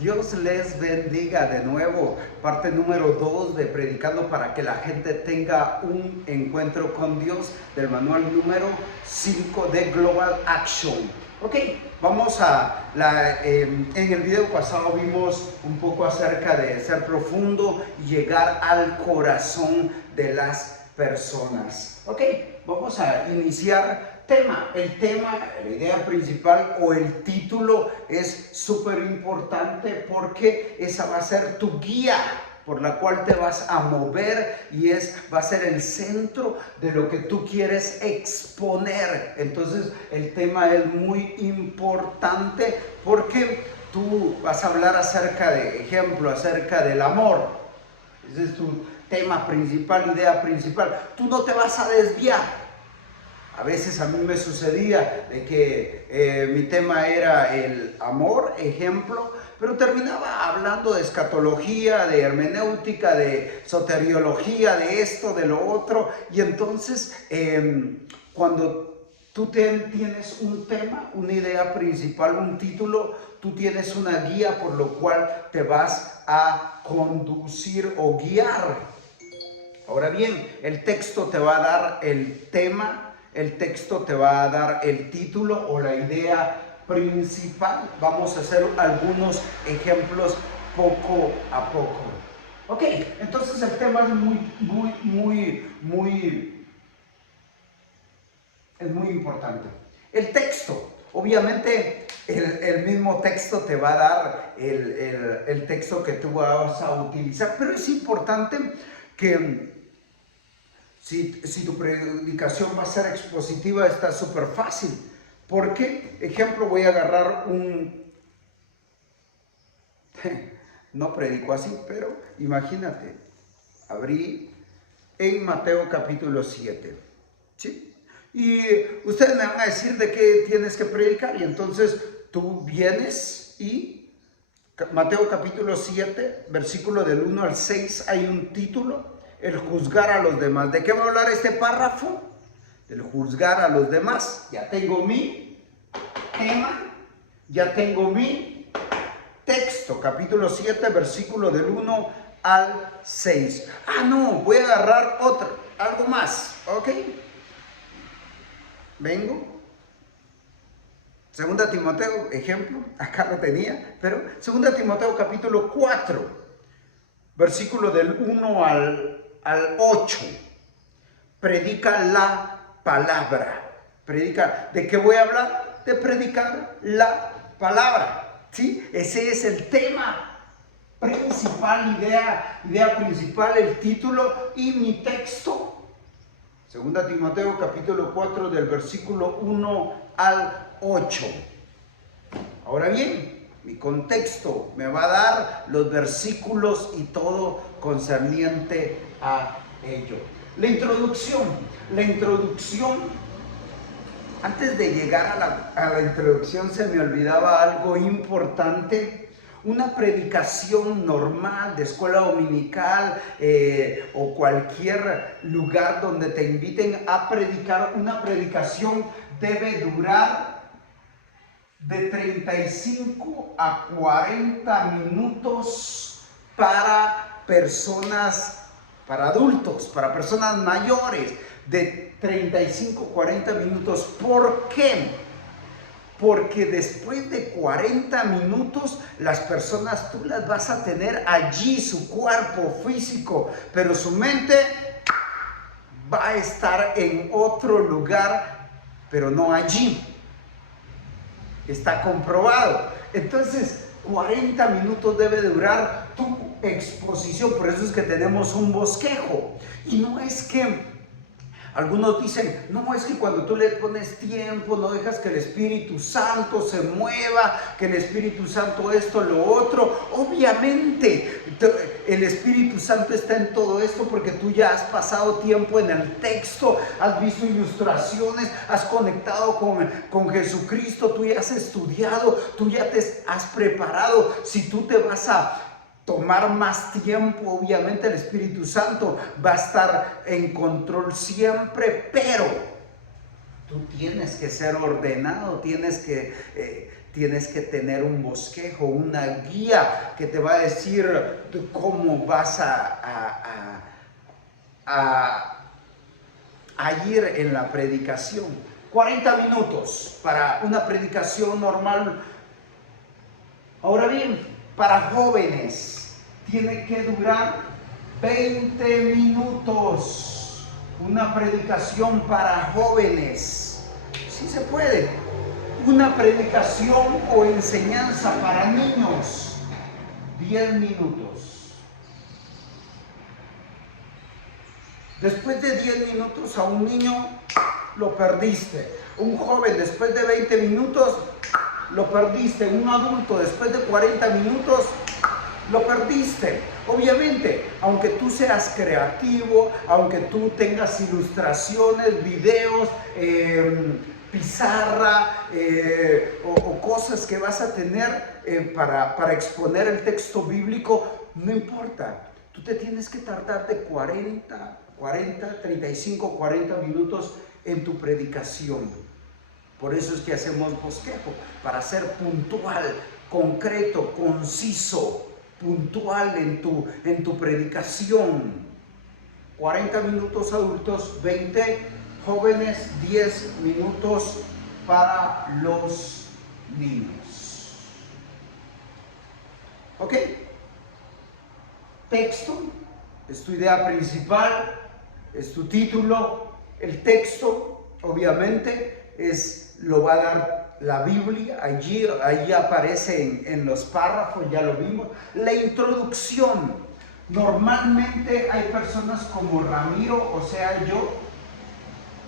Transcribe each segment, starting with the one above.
Dios les bendiga de nuevo. Parte número 2 de Predicando para que la gente tenga un encuentro con Dios, del manual número 5 de Global Action. Ok, vamos a en el video pasado vimos un poco acerca de ser profundo y llegar al corazón de las personas. Ok, vamos a iniciar tema. El tema, la idea principal o el título es súper importante porque esa va a ser tu guía por la cual te vas a mover y va a ser el centro de lo que tú quieres exponer. Entonces el tema es muy importante porque tú vas a hablar acerca acerca del amor. Ese es tu tema principal, idea principal. Tú no te vas a desviar. A veces a mí me sucedía de que mi tema era el amor, ejemplo, pero terminaba hablando de escatología, de hermenéutica, de soteriología, de esto, de lo otro. Y entonces, cuando tú tienes un tema, una idea principal, un título, tú tienes una guía por lo cual te vas a conducir o guiar. Ahora bien, el texto te va a dar el tema. El texto te va a dar el título o la idea principal. Vamos a hacer algunos ejemplos poco a poco. Ok, entonces el tema es muy importante. El texto, obviamente el mismo texto te va a dar el texto que tú vas a utilizar, pero es importante que si tu predicación va a ser expositiva, está súper fácil. Porque, ejemplo, voy a agarrar no predico así, pero imagínate, abrí en Mateo capítulo 7, ¿sí? Y ustedes me van a decir de qué tienes que predicar, y entonces tú vienes y Mateo capítulo 7, versículo del 1 al 6, hay un título: el juzgar a los demás. ¿De qué va a hablar este párrafo? Del juzgar a los demás. Ya tengo mi tema, ya tengo mi texto. Capítulo 7, versículo del 1 al 6. No, voy a agarrar algo más, ¿ok? Vengo. Segunda Timoteo, ejemplo, acá lo tenía, pero Segunda Timoteo capítulo 4, versículo del 1 al 8. Predica la palabra. Predica. ¿De qué voy a hablar? De predicar la palabra. ¿Sí? Ese es el tema principal, idea principal, el título y mi texto. Segunda Timoteo capítulo 4 del versículo 1 al 8. Ahora bien, mi contexto me va a dar los versículos y todo concerniente a ello. La introducción, antes de llegar a la introducción se me olvidaba algo importante. Una predicación normal de escuela dominical o cualquier lugar donde te inviten a predicar, una predicación debe durar de 35 a 40 minutos para adultos, para personas mayores, de 35 a 40 minutos. ¿Por qué? Porque después de 40 minutos las personas tú las vas a tener allí, su cuerpo físico, pero su mente va a estar en otro lugar, pero no allí. Está comprobado. Entonces 40 minutos debe durar tu exposición. Por eso es que tenemos un bosquejo. Y no es que algunos dicen, no, es que cuando tú le pones tiempo, no dejas que el Espíritu Santo se mueva, que el Espíritu Santo esto, lo otro. Obviamente, el Espíritu Santo está en todo esto porque tú ya has pasado tiempo en el texto, has visto ilustraciones, has conectado con Jesucristo, tú ya has estudiado, tú ya te has preparado. Si tú te vas a tomar más tiempo, obviamente el Espíritu Santo va a estar en control siempre, pero tú tienes que ser ordenado, tienes que tienes que tener un bosquejo, una guía que te va a decir cómo vas a ir en la predicación. 40 minutos para una predicación normal. Ahora bien, para jóvenes tiene que durar 20 minutos. Una predicación para jóvenes. Sí se puede. Una predicación o enseñanza para niños. 10 minutos. Después de 10 minutos a un niño lo perdiste. Un joven después de 20 minutos lo perdiste. Un adulto después de 40 minutos lo perdiste. Obviamente, aunque tú seas creativo, aunque tú tengas ilustraciones, videos, pizarra o cosas que vas a tener para exponer el texto bíblico, no importa. Tú te tienes que tardar de 35, 40 minutos en tu predicación. Por eso es que hacemos bosquejo, para ser puntual, concreto, conciso, puntual en tu predicación. 40 minutos adultos, 20 jóvenes, 10 minutos para los niños. ¿Ok? Texto, es tu idea principal, es tu título. El texto, obviamente, lo va a dar la Biblia. Allí aparece en los párrafos, ya lo vimos. La introducción. Normalmente hay personas como Ramiro, o sea yo,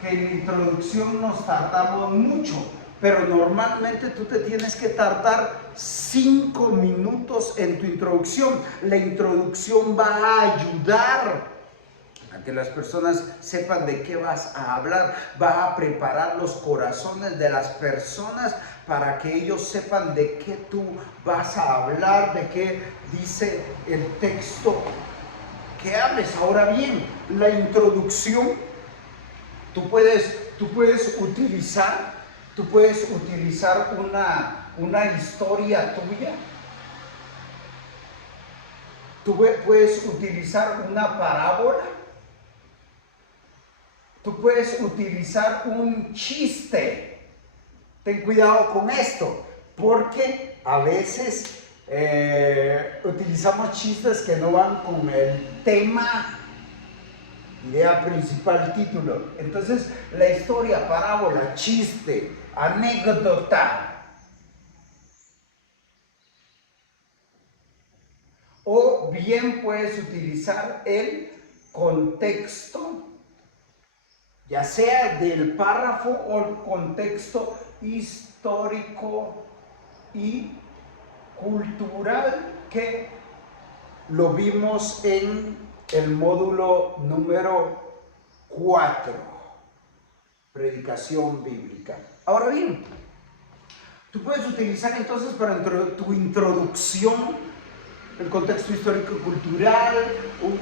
que en la introducción nos tardamos mucho, pero normalmente tú te tienes que tardar 5 minutos en tu introducción. La introducción va a ayudar a que las personas sepan de qué vas a hablar, va a preparar los corazones de las personas para que ellos sepan de qué tú vas a hablar, de qué dice el texto que hables. Ahora bien, la introducción, tú puedes utilizar una historia tuya. Tú puedes utilizar una parábola. Tú puedes utilizar un chiste. Ten cuidado con esto, porque a veces utilizamos chistes que no van con el tema, idea principal, título. Entonces, la historia, parábola, chiste, anécdota. O bien puedes utilizar el contexto, ya sea del párrafo o el contexto histórico y cultural, que lo vimos en el módulo número 4, predicación bíblica. Ahora bien, tú puedes utilizar entonces para tu introducción el contexto histórico y cultural,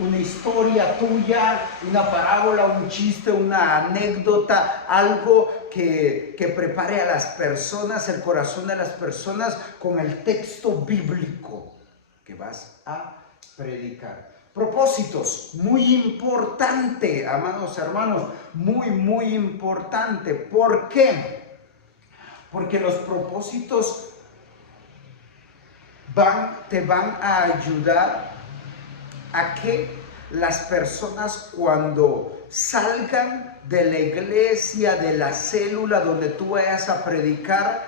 una historia tuya, una parábola, un chiste, una anécdota, algo que prepare a las personas, el corazón de las personas con el texto bíblico que vas a predicar. Propósitos, muy importante, amados hermanos, muy importante. ¿Por qué? Porque los propósitos te van a ayudar a que las personas, cuando salgan de la iglesia, de la célula donde tú vayas a predicar,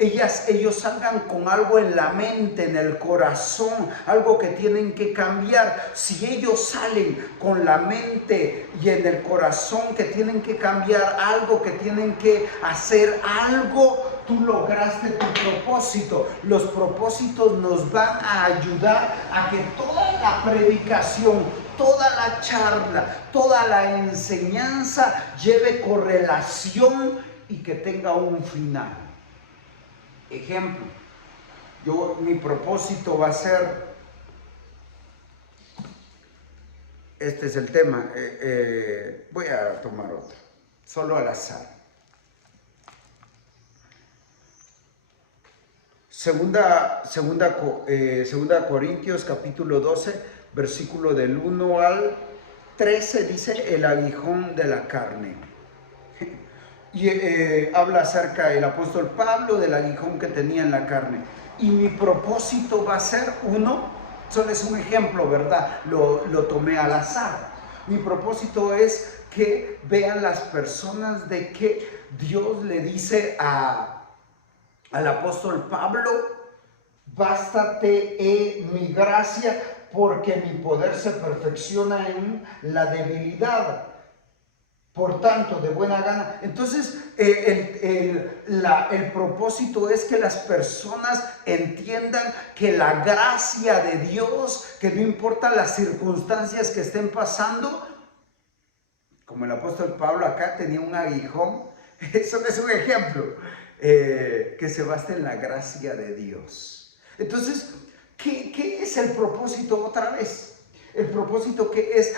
ellos salgan con algo en la mente, en el corazón, algo que tienen que cambiar. Si ellos salen con la mente y en el corazón que tienen que cambiar algo, que tienen que hacer algo, tú lograste tu propósito. Los propósitos nos van a ayudar a que toda la predicación, toda la charla, toda la enseñanza lleve correlación y que tenga un final. Ejemplo, mi propósito va a ser, este es el tema, voy a tomar otro, solo al azar. Segunda Corintios capítulo 12, versículo del 1 al 13, dice el aguijón de la carne. Y habla acerca el apóstol Pablo del aguijón que tenía en la carne. Y mi propósito va a ser solo es un ejemplo, ¿verdad? Lo tomé al azar. Mi propósito es que vean las personas de que Dios le dice al apóstol Pablo: bástate mi gracia, porque mi poder se perfecciona en la debilidad. Por tanto, de buena gana. Entonces, el propósito es que las personas entiendan que la gracia de Dios, que no importa las circunstancias que estén pasando, como el apóstol Pablo acá tenía un aguijón, eso es un ejemplo, que se basta en la gracia de Dios. Entonces, ¿qué es el propósito otra vez? El propósito ¿qué es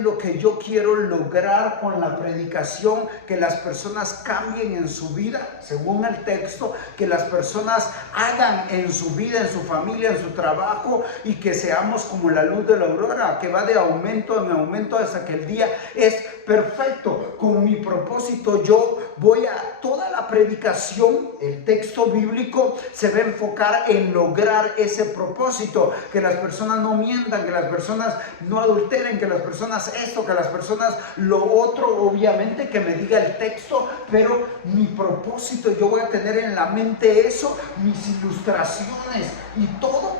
lo que yo quiero lograr con la predicación? Que las personas cambien en su vida, según el texto, que las personas hagan en su vida, en su familia, en su trabajo, y que seamos como la luz de la aurora, que va de aumento en aumento hasta que el día es perfecto. Con mi propósito yo voy a toda la predicación, el texto bíblico se va a enfocar en lograr ese propósito, que las personas no mientan, que las personas no adulteren, que las personas esto, que las personas lo otro, obviamente que me diga el texto, pero mi propósito, yo voy a tener en la mente eso, mis ilustraciones y todo.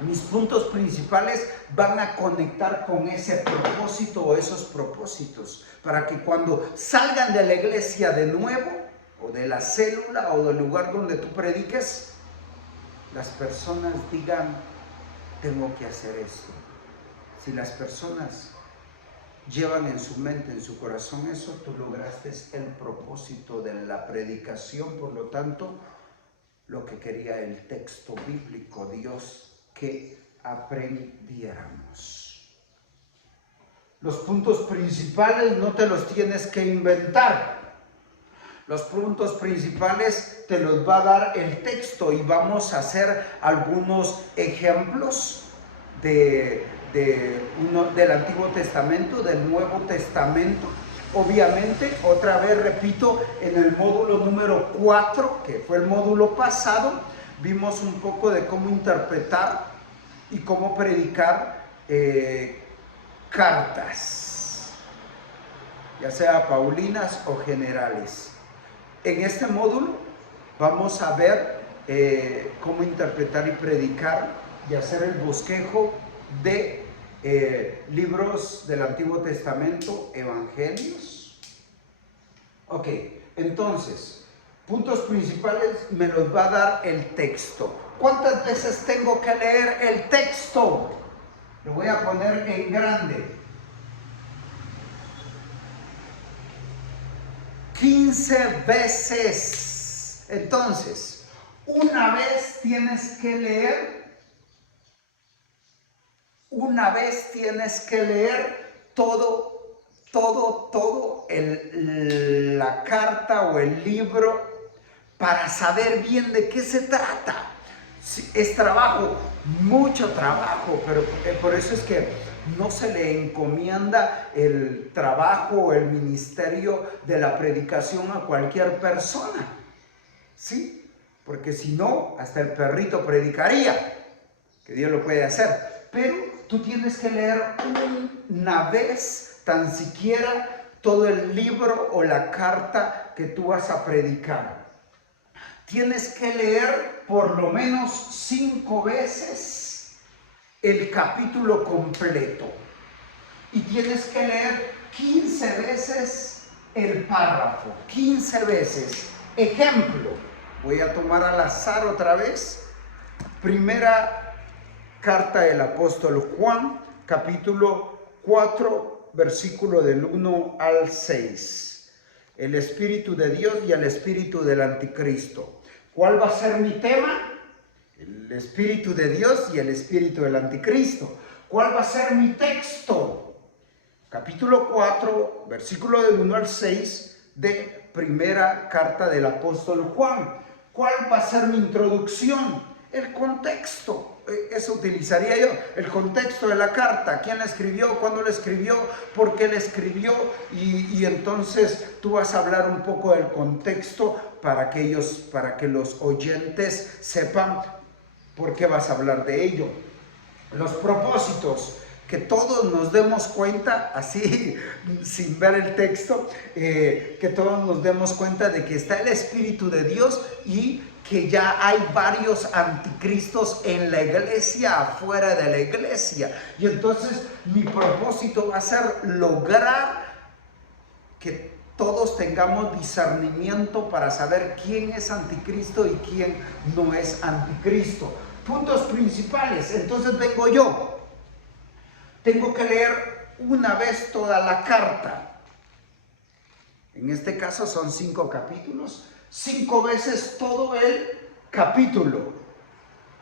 Mis puntos principales van a conectar con ese propósito o esos propósitos, para que cuando salgan de la iglesia de nuevo, o de la célula, o del lugar donde tú prediques, las personas digan: tengo que hacer esto. Si las personas llevan en su mente, en su corazón eso, tú lograste el propósito de la predicación. Por lo tanto, lo que quería el texto bíblico, Dios, que aprendiéramos. Los puntos principales no te los tienes que inventar. Los puntos principales te los va a dar el texto, y vamos a hacer algunos ejemplos del Antiguo Testamento, del Nuevo Testamento. Obviamente, otra vez repito, en el módulo número 4, que fue el módulo pasado, vimos un poco de cómo interpretar y cómo predicar cartas, ya sea paulinas o generales. En este módulo vamos a ver cómo interpretar y predicar y hacer el bosquejo de libros del Antiguo Testamento, evangelios. Ok, entonces, puntos principales me los va a dar el texto. ¿Cuántas veces tengo que leer el texto? Lo voy a poner en grande. 15 veces. Entonces, una vez tienes que leer. Una vez tienes que leer todo la carta o el libro, para saber bien de qué se trata. Es trabajo, mucho trabajo, pero por eso es que no se le encomienda el trabajo o el ministerio de la predicación a cualquier persona, ¿sí? Porque si no, hasta el perrito predicaría, que Dios lo puede hacer. Pero tú tienes que leer una vez, tan siquiera, todo el libro o la carta que tú vas a predicar. Tienes que leer por lo menos 5 veces el capítulo completo. Y tienes que leer 15 veces el párrafo. 15 veces. Ejemplo, voy a tomar al azar otra vez. Primera carta del apóstol Juan, capítulo 4, versículo del 1 al 6. El Espíritu de Dios y el Espíritu del Anticristo. ¿Cuál va a ser mi tema? El Espíritu de Dios y el Espíritu del Anticristo. ¿Cuál va a ser mi texto? Capítulo 4, versículo del 1 al 6 de primera carta del apóstol Juan. ¿Cuál va a ser mi introducción? El contexto. Eso utilizaría yo. El contexto de la carta. ¿Quién la escribió? ¿Cuándo la escribió? ¿Por qué la escribió? Y entonces tú vas a hablar un poco del contexto para que los oyentes sepan por qué vas a hablar de ello. Los propósitos. Que todos nos demos cuenta, así sin ver el texto, que todos nos demos cuenta de que está el Espíritu de Dios y que ya hay varios anticristos en la iglesia, afuera de la iglesia. Y entonces mi propósito va a ser lograr que todos tengamos discernimiento para saber quién es anticristo y quién no es anticristo. Puntos principales. Entonces vengo yo. Tengo que leer una vez toda la carta. En este caso son 5 capítulos. 5 veces todo el capítulo.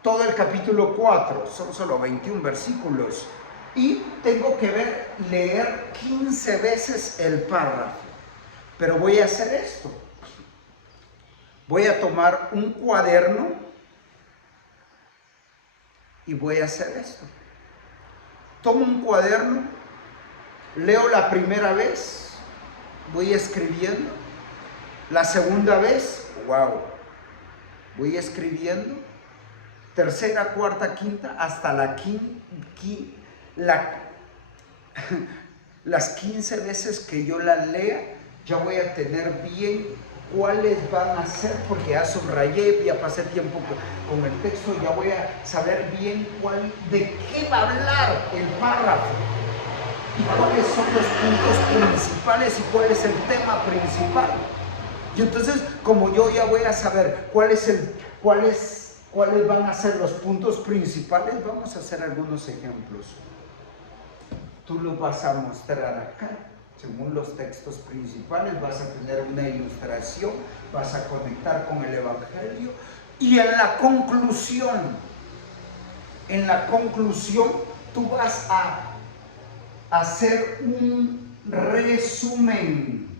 Todo el capítulo 4. Son solo 21 versículos. Y tengo que leer 15 veces el párrafo. Pero voy a hacer esto. Voy a tomar un cuaderno y voy a hacer esto. Tomo un cuaderno, leo la primera vez, voy escribiendo. La segunda vez, wow, voy escribiendo. Tercera, cuarta, quinta, hasta las 15 veces que yo la lea, ya voy a tener bien cuáles van a ser, porque ya subrayé, ya pasé tiempo con el texto, ya voy a saber bien de qué va a hablar el párrafo y cuáles son los puntos principales y cuál es el tema principal. Y entonces, como yo ya voy a saber cuáles van a ser los puntos principales, vamos a hacer algunos ejemplos. Tú los vas a mostrar acá. Según los textos principales vas a tener una ilustración, vas a conectar con el Evangelio y en la conclusión tú vas a hacer un resumen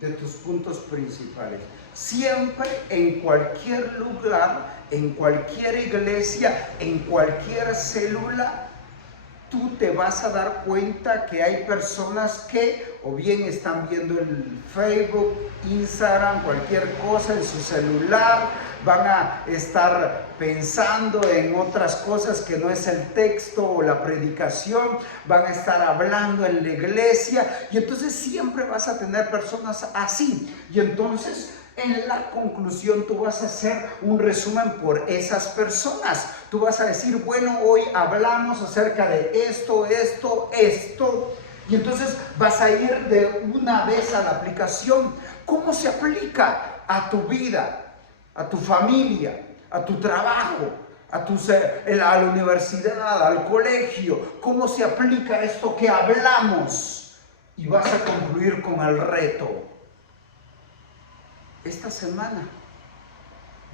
de tus puntos principales. Siempre, en cualquier lugar, en cualquier iglesia, en cualquier célula, tú te vas a dar cuenta que hay personas que o bien están viendo el Facebook, Instagram, cualquier cosa en su celular, van a estar pensando en otras cosas que no es el texto o la predicación, van a estar hablando en la iglesia y entonces siempre vas a tener personas así. Y entonces en la conclusión tú vas a hacer un resumen por esas personas. Tú vas a decir, bueno, hoy hablamos acerca de esto. Y entonces vas a ir de una vez a la aplicación. ¿Cómo se aplica a tu vida, a tu familia, a tu trabajo, a la universidad, al colegio? ¿Cómo se aplica esto que hablamos? Y vas a concluir con el reto. Esta semana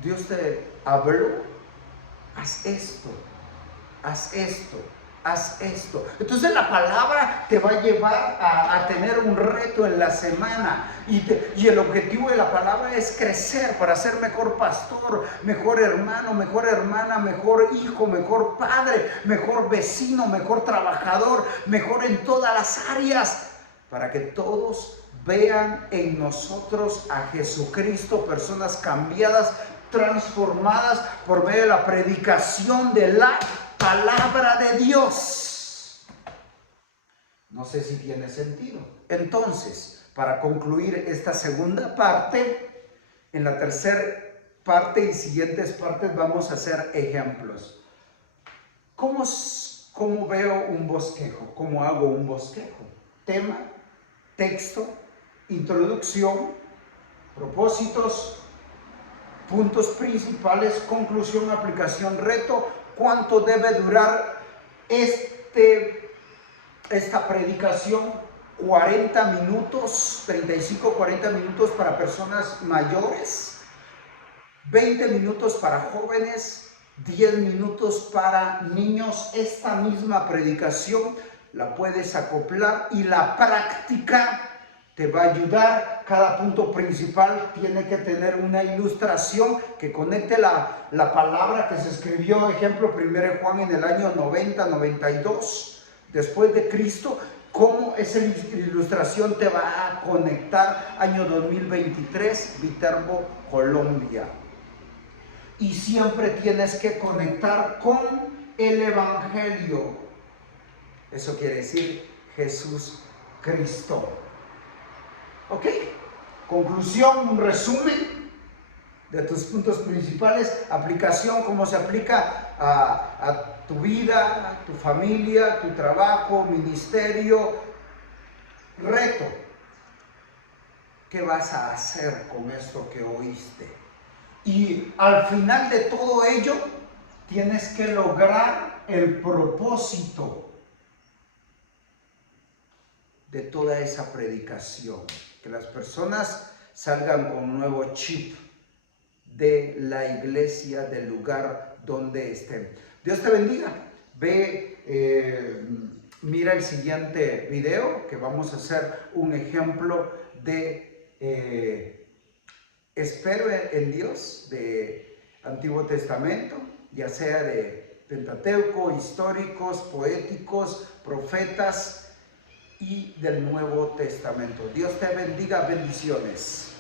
Dios te habló, haz esto, haz esto, haz esto. Entonces la palabra te va a llevar a tener un reto en la semana y el objetivo de la palabra es crecer para ser mejor pastor, mejor hermano, mejor hermana, mejor hijo, mejor padre, mejor vecino, mejor trabajador, mejor en todas las áreas, para que todos vean en nosotros a Jesucristo, personas cambiadas, transformadas por medio de la predicación de la palabra de Dios. No sé si tiene sentido. Entonces, para concluir esta segunda parte, en la tercera parte y siguientes partes vamos a hacer ejemplos. ¿Cómo veo un bosquejo? ¿Cómo hago un bosquejo? Tema, texto, introducción, propósitos, puntos principales, conclusión, aplicación, reto. ¿Cuánto debe durar esta predicación? 40 minutos, 35-40 minutos para personas mayores, 20 minutos para jóvenes, 10 minutos para niños. Esta misma predicación la puedes acoplar y la práctica te va a ayudar. Cada punto principal tiene que tener una ilustración que conecte la palabra que se escribió, ejemplo, 1 Juan en el año 92 después de Cristo. ¿Cómo esa ilustración te va a conectar año 2023, Viterbo, Colombia? Y siempre tienes que conectar con el Evangelio. Eso quiere decir Jesús Cristo. ¿Ok? Conclusión, un resumen de tus puntos principales. Aplicación, cómo se aplica a tu vida, a tu familia, tu trabajo, ministerio. Reto. ¿Qué vas a hacer con esto que oíste? Y al final de todo ello, tienes que lograr el propósito de toda esa predicación. Que las personas salgan con un nuevo chip de la iglesia, del lugar donde estén. Dios te bendiga. Ve, mira el siguiente video, que vamos a hacer un ejemplo de espero en Dios, de Antiguo Testamento, ya sea de Pentateuco, históricos, poéticos, profetas y del Nuevo Testamento. Dios te bendiga, bendiciones.